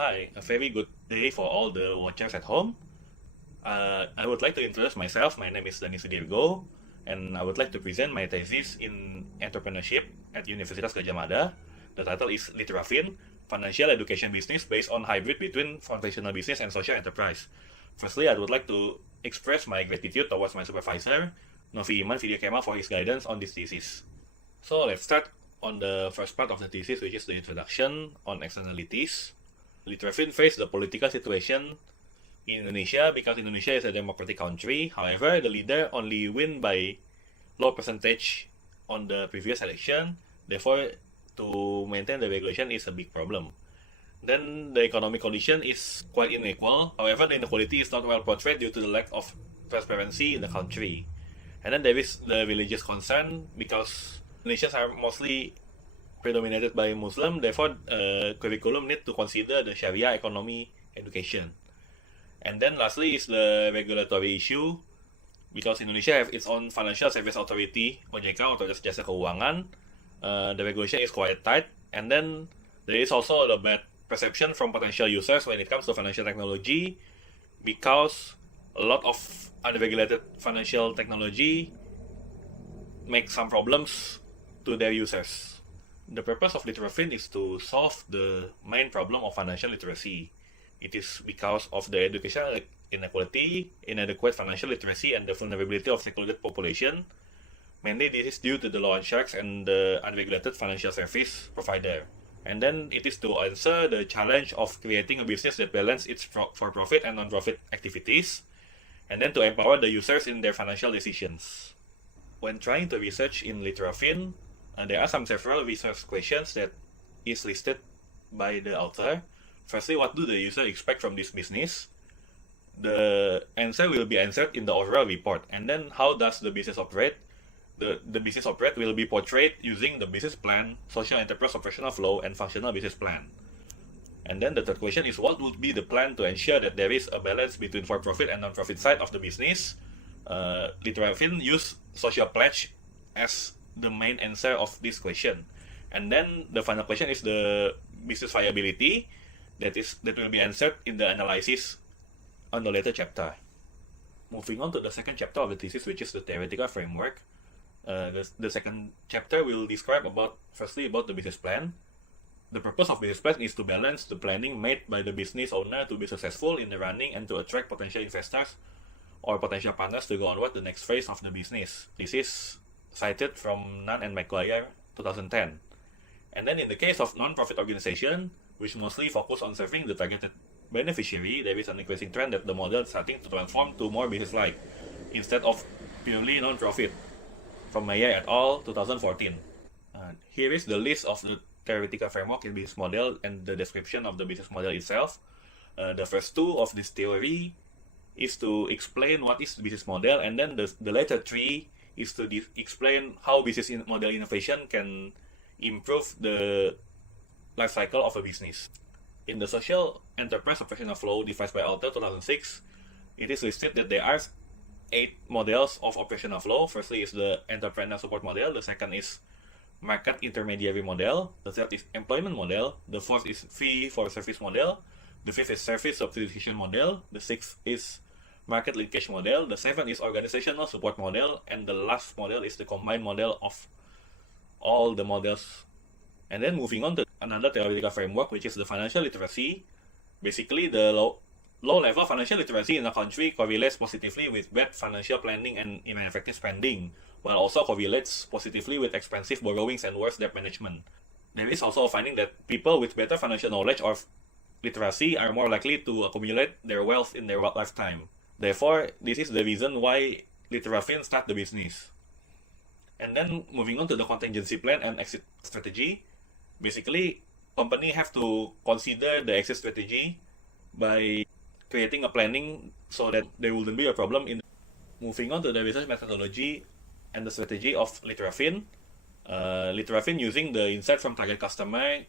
Hi, a very good day for all the watchers at home. I would like to introduce myself. My name is Sudirgo, and I would like to present my thesis in entrepreneurship at Universitas Gadjah Mada. The title is LiteraFin, Financial Education Business based on hybrid between foundational business and social enterprise. Firstly, I would like to express my gratitude towards my supervisor, Novi Iman Videokema, for his guidance on this thesis. So let's start on the first part of the thesis, which is the introduction on externalities. LiteraFin faced the political situation in Indonesia because Indonesia is a democratic country. However, the leader only win by low percentage on the previous election. Therefore, to maintain the regulation is a big problem. Then the economic condition is quite unequal. However, the inequality is not well portrayed due to the lack of transparency in the country. And then there is the religious concern because Indonesians are mostly predominated by Muslim, therefore curriculum need to consider the Sharia economy education. And then lastly is the regulatory issue, because Indonesia have its own financial service authority, OJK, Otoritas Jasa Keuangan. The regulation is quite tight, and then there is also the bad perception from potential users when it comes to financial technology, because a lot of unregulated financial technology make some problems to their users. The purpose of LiteraFin is to solve the main problem of financial literacy. It is because of the educational inequality, inadequate financial literacy, and the vulnerability of secluded population. Mainly this is due to the loan sharks and the unregulated financial service provider. And then it is to answer the challenge of creating a business that balances its for-profit and non-profit activities, and then to empower the users in their financial decisions. When trying to research in LiteraFin, there are several research questions that is listed by the author. Firstly, what do the user expect from this business? The answer will be answered in the overall report. And then how does the business operate? The business operate will be portrayed using the business plan, social enterprise operational flow, and functional business plan. And then the third question is, what would be the plan to ensure that there is a balance between for-profit and non-profit side of the business? LiteraFin use social pledge as the main answer of this question. And then the final question is the business viability that will be answered in the analysis on the later chapter. Moving on to the second chapter of the thesis, which is the theoretical framework. The second chapter will describe firstly about the business plan. The purpose of business plan is to balance the planning made by the business owner to be successful in the running and to attract potential investors or potential partners to go onward the next phase of the business. This is cited from Nunn and McGuire 2010. And then in the case of non-profit organization, which mostly focus on serving the targeted beneficiary, there is an increasing trend that the model is starting to transform to more business-like instead of purely non-profit, from Meyer et al. 2014. Here is the list of the theoretical framework in business model and the description of the business model itself. The first two of this theory is to explain what is the business model, and then the later three is to explain how business model innovation can improve the life cycle of a business. In the social enterprise operational flow devised by Alter 2006, it is listed that there are 8 models of operational flow. Firstly is the entrepreneur support model, the second is market intermediary model, the third is employment model, the fourth is fee for service model, the fifth is service substitution model, the sixth is market linkage model, the seventh is organizational support model, and the last model is the combined model of all the models. And then moving on to another theoretical framework, which is the financial literacy. Basically, the low-level financial literacy in a country correlates positively with bad financial planning and ineffective spending, while also correlates positively with expensive borrowings and worse debt management. There is also a finding that people with better financial knowledge or literacy are more likely to accumulate their wealth in their lifetime. Therefore, this is the reason why LiteraFin start the business. And then moving on to the contingency plan and exit strategy. Basically, company have to consider the exit strategy by creating a planning so that there wouldn't be a problem in. Moving on to the research methodology and the strategy of LiteraFin. LiteraFin using the insight from target customer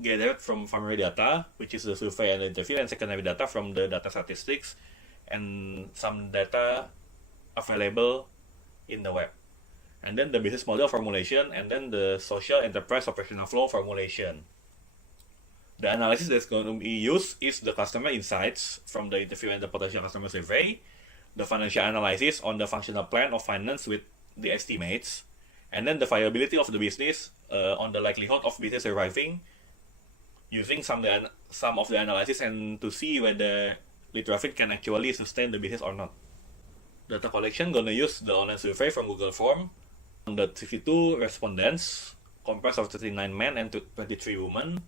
gathered from primary data, which is the survey and the interview, and secondary data from the data statistics and some data available in the web. And then the business model formulation, and then the social enterprise operational flow formulation. The analysis that's going to be used is the customer insights from the interview and the potential customer survey, the financial analysis on the functional plan of finance with the estimates, and then the viability of the business on the likelihood of business surviving, using some of the analysis and to see whether LiteraFin can actually sustain the business or not. Data collection gonna use the online survey from Google Form. The 62 respondents, comprised of 39 men and 23 women,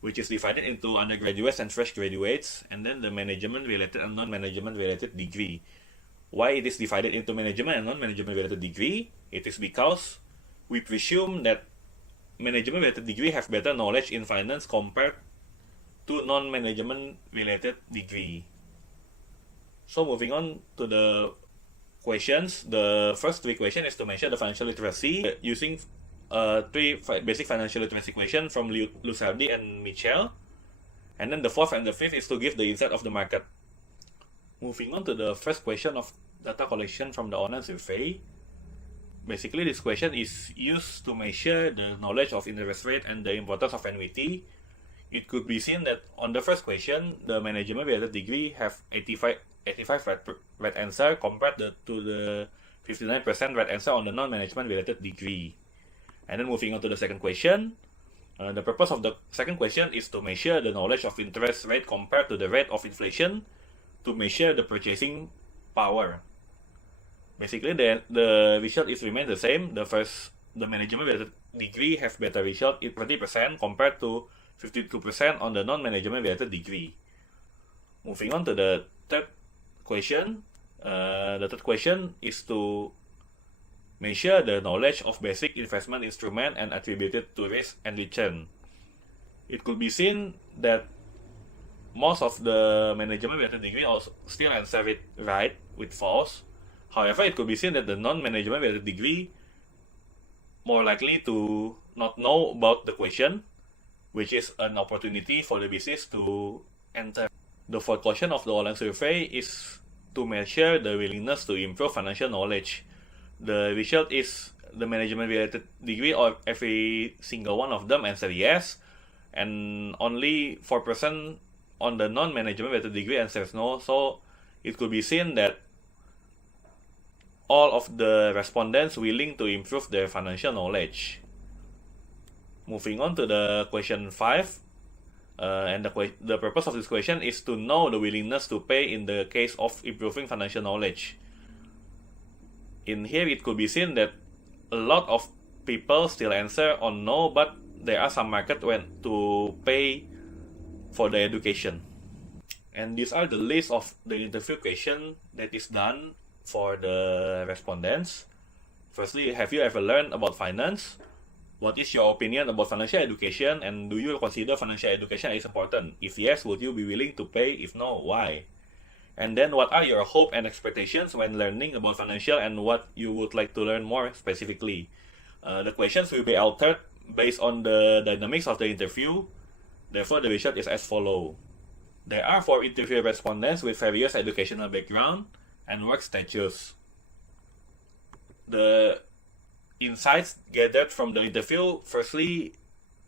which is divided into undergraduates and fresh graduates, and then the management-related and non-management-related degree. Why it is divided into management and non-management-related degree? It is because we presume that management-related degree have better knowledge in finance compared to non-management-related degree. So moving on to the questions, the first three questions is to measure the financial literacy using three basic financial literacy questions from Lusardi and Michel. And then the fourth and the fifth is to give the insight of the market. Moving on to the first question of data collection from the online survey. Basically, this question is used to measure the knowledge of interest rate and the importance of annuity. It could be seen that on the first question, the management-related degree have 85 right answer compared to the 59% right answer on the non-management-related degree. And then moving on to the second question, the purpose of the second question is to measure the knowledge of interest rate compared to the rate of inflation to measure the purchasing power. Basically, the result is remain the same. The management-related degree have better result in 20% compared to 52% on the non-management-related degree. Moving on to the third question. The third question is to measure the knowledge of basic investment instrument and attributed to risk and return. It could be seen that most of the management-related degree also still answer it right with false. However, it could be seen that the non-management-related degree more likely to not know about the question, which is an opportunity for the business to enter. The fourth question of the online survey is to measure the willingness to improve financial knowledge. The result is the management-related degree, or every single one of them answer yes, and only 4% on the non-management-related degree answers no. So it could be seen that all of the respondents willing to improve their financial knowledge. Moving on to the question 5, and the purpose of this question is to know the willingness to pay in the case of improving financial knowledge. In here, it could be seen that a lot of people still answer on no, but there are some market went to pay for the education. And these are the list of the interview question that is done for the respondents. Firstly, have you ever learned about finance? What is your opinion about financial education, and do you consider financial education is important? If yes, would you be willing to pay? If no, why? And then what are your hope and expectations when learning about financial, and what you would like to learn more specifically? The questions will be altered based on the dynamics of the interview. Therefore, the result is as follows. There are 4 interview respondents with various educational background and work status. The insights gathered from the interview, firstly,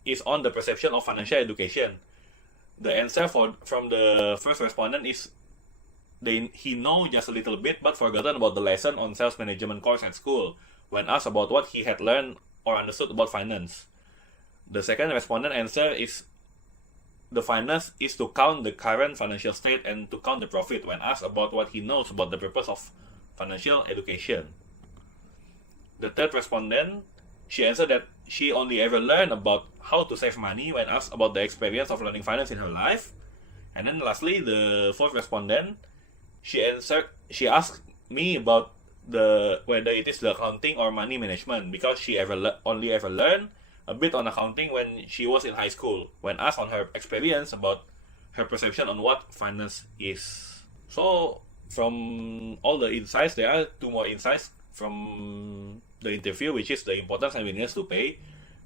is on the perception of financial education. The answer from the first respondent is he know just a little bit but forgotten about the lesson on sales management course at school when asked about what he had learned or understood about finance. The second respondent answer is the finance is to count the current financial state and to count the profit when asked about what he knows about the purpose of financial education. The third respondent, she answered that she only ever learned about how to save money when asked about the experience of learning finance in her life. And then lastly, the fourth respondent, she asked me about whether it is the accounting or money management, because she only ever learned a bit on accounting when she was in high school, when asked on her experience about her perception on what finance is. So from all the insights, there are 2 more insights from the interview, which is the importance and willingness to pay.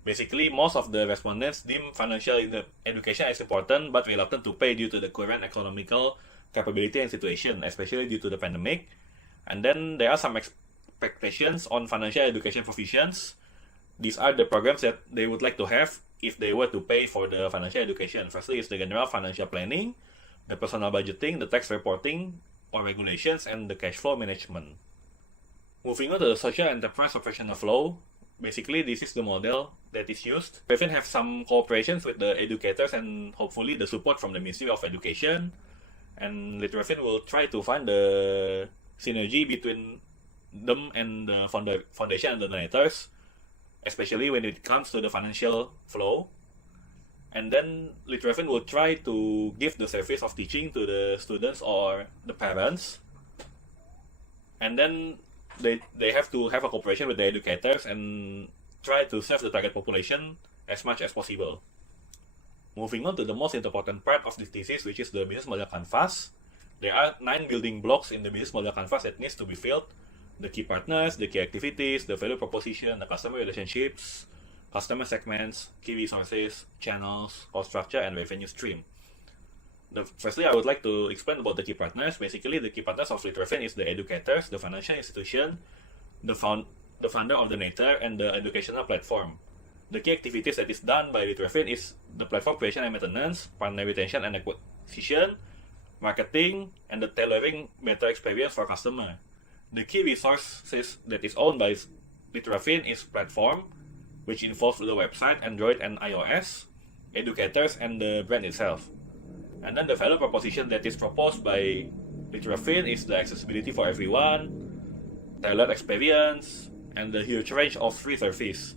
Basically, most of the respondents deem financial education as important but reluctant to pay due to the current economical capability and situation, especially due to the pandemic. And then there are some expectations on financial education provisions. These are the programs that they would like to have if they were to pay for the financial education. Firstly is the general financial planning, the personal budgeting, the tax reporting or regulations, and the cash flow management. Moving on to the social enterprise operational flow, basically this is the model that is used. We even have some cooperations with the educators and hopefully the support from the Ministry of Education, and LiteraFin will try to find the synergy between them and the foundation and the donators, especially when it comes to the financial flow. And then LiteraFin will try to give the service of teaching to the students or the parents. And then they have to have a cooperation with the educators and try to serve the target population as much as possible. Moving on to the most important part of this thesis, which is the business model canvas. There are 9 building blocks in the business model canvas that needs to be filled. The key partners, the key activities, the value proposition, the customer relationships, customer segments, key resources, channels, cost structure, and revenue stream. Firstly, I would like to explain about the key partners. Basically, the key partners of LiteraFin is the educators, the financial institution, the founder or donator, and the educational platform. The key activities that is done by LiteraFin is the platform creation and maintenance, partner retention and acquisition, marketing, and the tailoring better experience for customer. The key resources that is owned by LiteraFin is platform, which involves the website, Android and iOS, educators, and the brand itself. And then the value proposition that is proposed by LiteraFin is the accessibility for everyone, tailored experience, and the huge range of free service.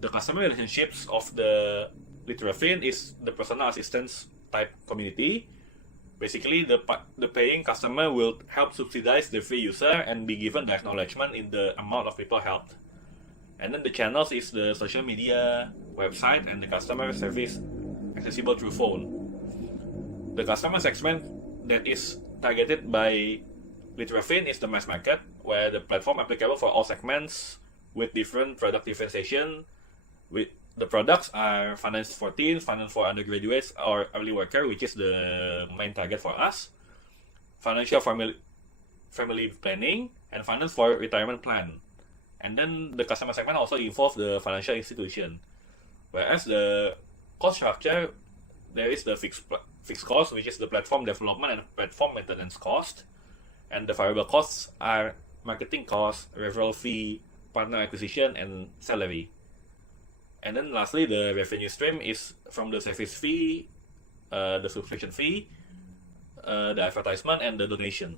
The customer relationships of the LiteraFin is the personal assistance type community. Basically, the paying customer will help subsidize the free user and be given the acknowledgement in the amount of people helped. And then the channels is the social media, website, and the customer service accessible through phone. The customer segment that is targeted by LiteraFin is the mass market, where the platform applicable for all segments with different product differentiation. With the products are finance for teens, finance for undergraduates or early worker, which is the main target for us, financial family planning, and finance for retirement plan. And then the customer segment also involves the financial institution. Whereas the cost structure, there is the fixed cost, which is the platform development and platform maintenance cost. And the variable costs are marketing costs, referral fee, partner acquisition, and salary. And then lastly, the revenue stream is from the service fee, the subscription fee, the advertisement, and the donation.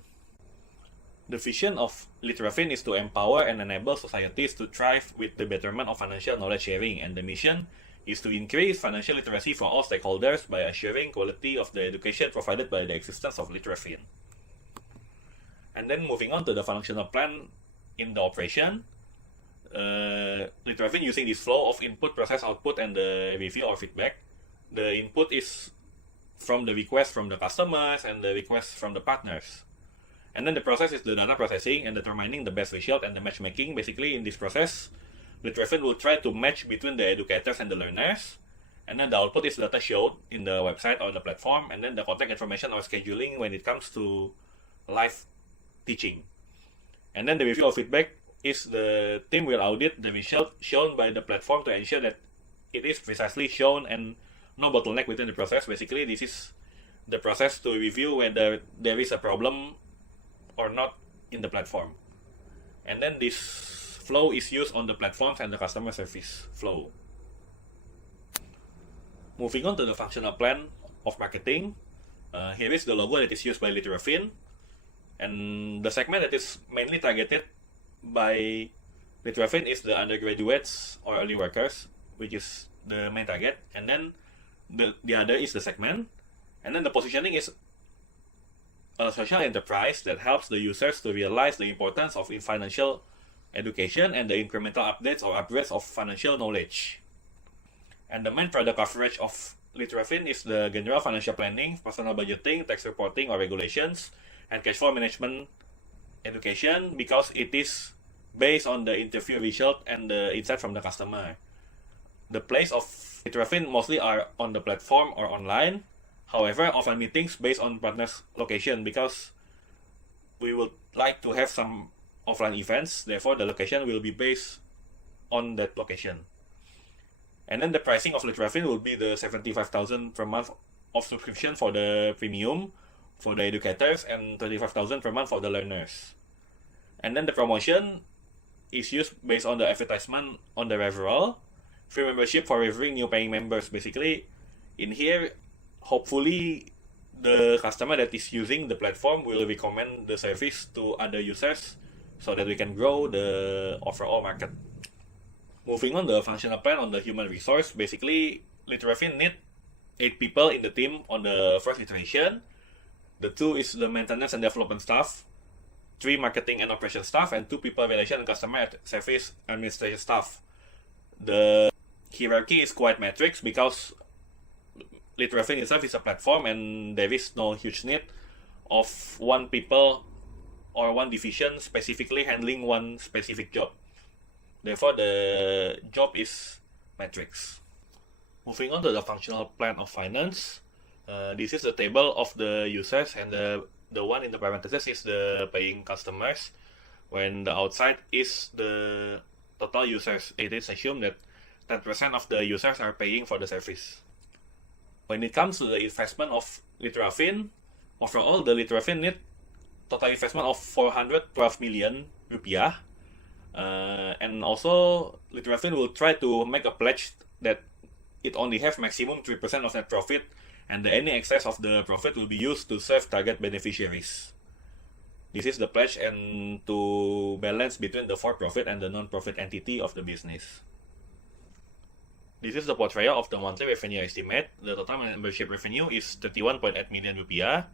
The vision of LiteraFin is to empower and enable societies to thrive with the betterment of financial knowledge sharing, and the mission is to increase financial literacy for all stakeholders by assuring quality of the education provided by the existence of LiteraFin. And then moving on to the functional plan in the operation, LiteraFin using this flow of input, process, output, and the review or feedback. The input is from the request from the customers and the request from the partners. And then the process is the data processing and determining the best result and the matchmaking. Basically, in this process, LiteraFin will try to match between the educators and the learners. And then the output is data showed in the website or the platform, and then the contact information or scheduling when it comes to live teaching. And then the review or feedback is the team will audit the result shown by the platform to ensure that it is precisely shown and no bottleneck within the process. Basically, this is the process to review whether there is a problem or not in the platform. And then this flow is used on the platforms and the customer service flow. Moving on to the functional plan of marketing. Here is the logo that is used by LiteraFin. And the segment that is mainly targeted by LiteraFin is the undergraduates or early workers, which is the main target. And then the other is the segment. And then the positioning is a social enterprise that helps the users to realize the importance of financial education and the incremental updates or upgrades of financial knowledge. And the main product coverage of LiteraFin is the general financial planning, personal budgeting, tax reporting or regulations, and cash flow management education, because it is based on the interview result and the insight from the customer. The place of LiteraFin mostly are on the platform or online. However, offline meetings based on partners' location, because we would like to have some offline events. Therefore, the location will be based on that location. And then the pricing of LiteraFin will be the 75,000 per month of subscription for the premium for the educators and 25,000 per month for the learners. And then the promotion is used based on the advertisement on the referral. Free membership for referring new paying members. Basically, in here, hopefully the customer that is using the platform will recommend the service to other users so that we can grow the overall market. Moving on the functional plan on the human resource, basically LiteraFin need 8 people in the team on the first iteration. The 2 is the maintenance and development staff, 3 marketing and operation staff, and 2 people relation and customer service administration staff. The hierarchy is quite matrix because LiteraFin itself is a platform and there is no huge need of one people or one division specifically handling one specific job. Therefore, the job is matrix. Moving on to the functional plan of finance. This is the table of the users, and the one in the parentheses is the paying customers, when the outside is the total users. It is assumed that 10% of the users are paying for the service. When it comes to the investment of LiteraFin, overall the LiteraFin need total investment of 412 million rupiah. And also LiteraFin will try to make a pledge that it only have maximum 3% of net profit, and any excess of the profit will be used to serve target beneficiaries. This is the pledge and to balance between the for-profit and the non-profit entity of the business. This is the portrayal of the monthly revenue estimate. The total membership revenue is 31.8 million rupiah.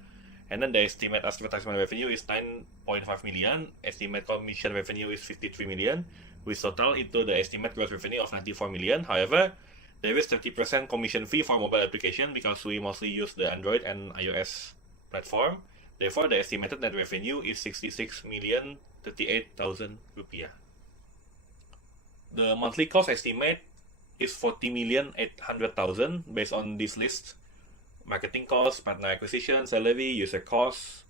And then the estimate advertisement revenue is 9.5 million. Estimate commission revenue is 53 million, which total into the estimate gross revenue of 94 million. However, there is 30% commission fee for mobile application because we mostly use the Android and iOS platform. Therefore, the estimated net revenue is 66,038,000 rupiah. The monthly cost estimate is 40,800,000 based on this list. Marketing costs, partner acquisition, salary, user costs,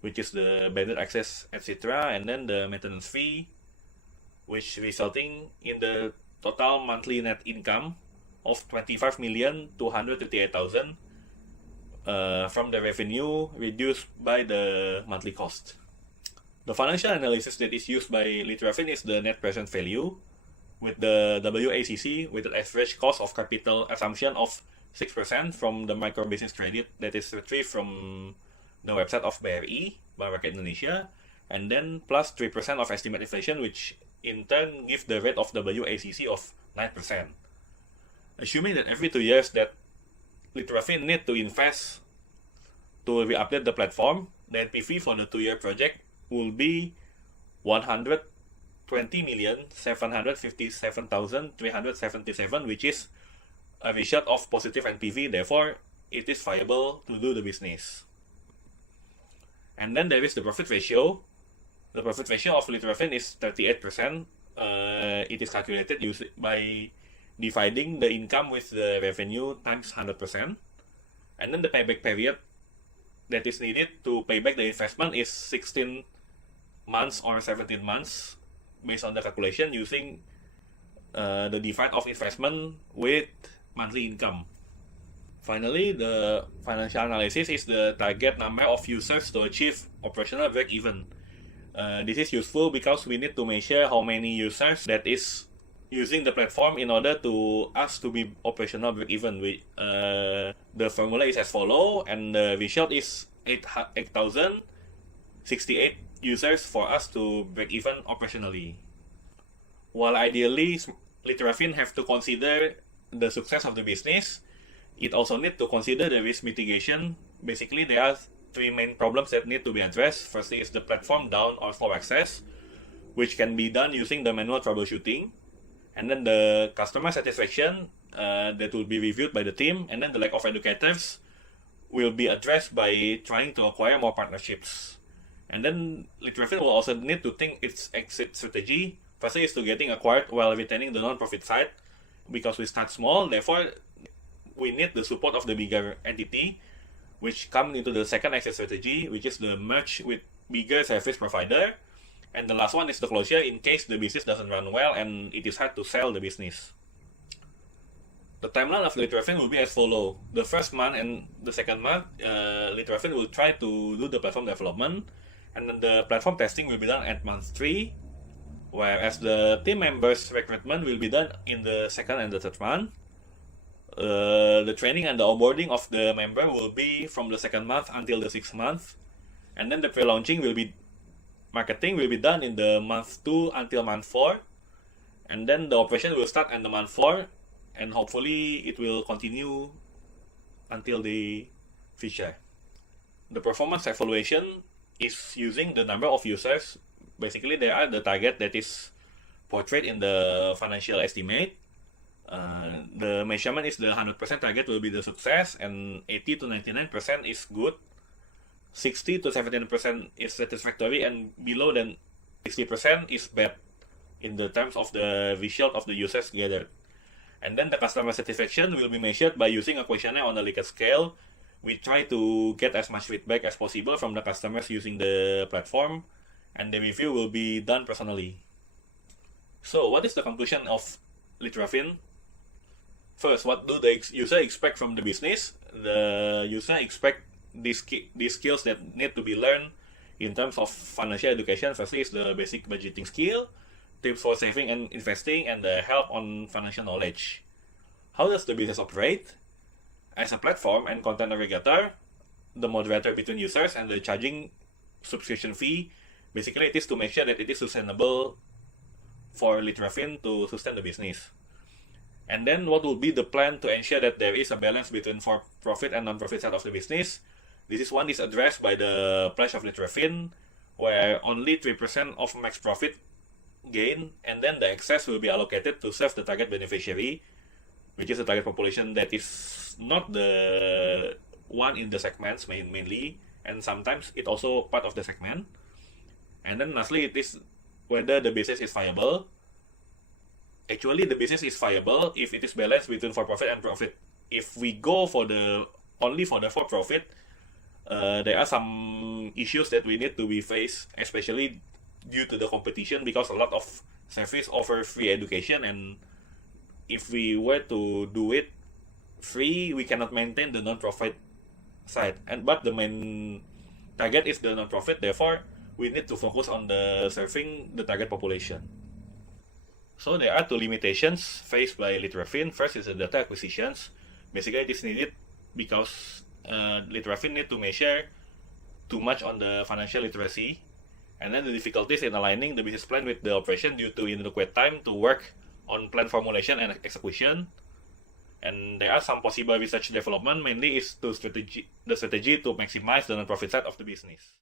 which is the bandwidth access, etc. And then the maintenance fee, which resulting in the total monthly net income of 25,258,000 from the revenue reduced by the monthly cost. The financial analysis that is used by LiteraFin is the net present value with the WACC with the average cost of capital assumption of 6% from the micro business credit that is retrieved from the website of BRI, Bank Rakyat Indonesia, and then plus 3% of estimate inflation, which in turn give the rate of WACC of 9%. Assuming that every 2 years that LiteraFin need to invest to re-update the platform, the NPV for the 2-year project will be 120,757,377, which is a result of positive NPV. Therefore, it is viable to do the business. And then there is the profit ratio. The profit ratio of LiteraFin is 38%. It is calculated by dividing the income with the revenue times 100%. And then the payback period that is needed to pay back the investment is 16 months or 17 months based on the calculation using the divide of investment with monthly income. Finally, the financial analysis is the target number of users to achieve operational break-even. This is useful because we need to measure how many users that is using the platform in order to us to be operational break-even. The formula is as follow, and the result is 8,068 users for us to break even operationally. While ideally, LiteraFin have to consider the success of the business, it also need to consider the risk mitigation. Basically, there are 3 main problems that need to be addressed. Firstly is the platform down or slow access, which can be done using the manual troubleshooting. And then the customer satisfaction that will be reviewed by the team. And then the lack of educators will be addressed by trying to acquire more partnerships. And then LiteraFin will also need to think its exit strategy. Firstly is to getting acquired while retaining the non-profit side, because we start small. Therefore, we need the support of the bigger entity, which comes into the second exit strategy, which is the merge with bigger service provider. And the last one is the closure in case the business doesn't run well and it is hard to sell the business. The timeline of LiteraFin will be as follow. The first month and the second month, LiteraFin will try to do the platform development, and then the platform testing will be done at month 3, whereas the team members recruitment will be done in the second and the third month. The training and the onboarding of the member will be from the second month until the 6th month, and then the pre-launching marketing will be done in the month 2 until month 4, and then the operation will start in the month 4, and hopefully it will continue until the future. The performance evaluation is using the number of users. Basically, there are the target that is portrayed in the financial estimate. The measurement is the 100% target will be the success, and 80 to 99% is good, 60 to 17% is satisfactory, and below than 60% is bad in the terms of the result of the users gathered. And then the customer satisfaction will be measured by using a questionnaire on a Likert scale. We try to get as much feedback as possible from the customers using the platform, and the review will be done personally. So, what is the conclusion of LiteraFin? First, what do the user expect from the business? The user expect these skills that need to be learned in terms of financial education. Firstly is the basic budgeting skill, tips for saving and investing, and the help on financial knowledge. How does the business operate? As a platform and content aggregator, the moderator between users and the charging subscription fee, basically it is to make sure that it is sustainable for LiteraFin to sustain the business. And then what will be the plan to ensure that there is a balance between for-profit and non-profit side of the business? This is one is addressed by the pledge of LiteraFin, where only 3% of max profit gain, and then the excess will be allocated to serve the target beneficiary, which is the target population that is not the one in the segments mainly, and sometimes it also part of the segment. And then lastly, it is whether the business is viable. Actually, the business is viable if it is balanced between for-profit and profit. If we go for only for the for-profit, there are some issues that we need to be faced, especially due to the competition, because a lot of service offer free education, and if we were to do it free, we cannot maintain the non-profit side. But the main target is the non-profit, therefore we need to focus on the serving the target population. So there are two limitations faced by LiteraFin. First is the data acquisitions. Basically, it is needed because LiteraFin need to measure too much on the financial literacy, and then the difficulties in aligning the business plan with the operation due to inadequate time to work on plan formulation and execution. And there are some possible research development, mainly is the strategy to maximize the non-profit side of the business.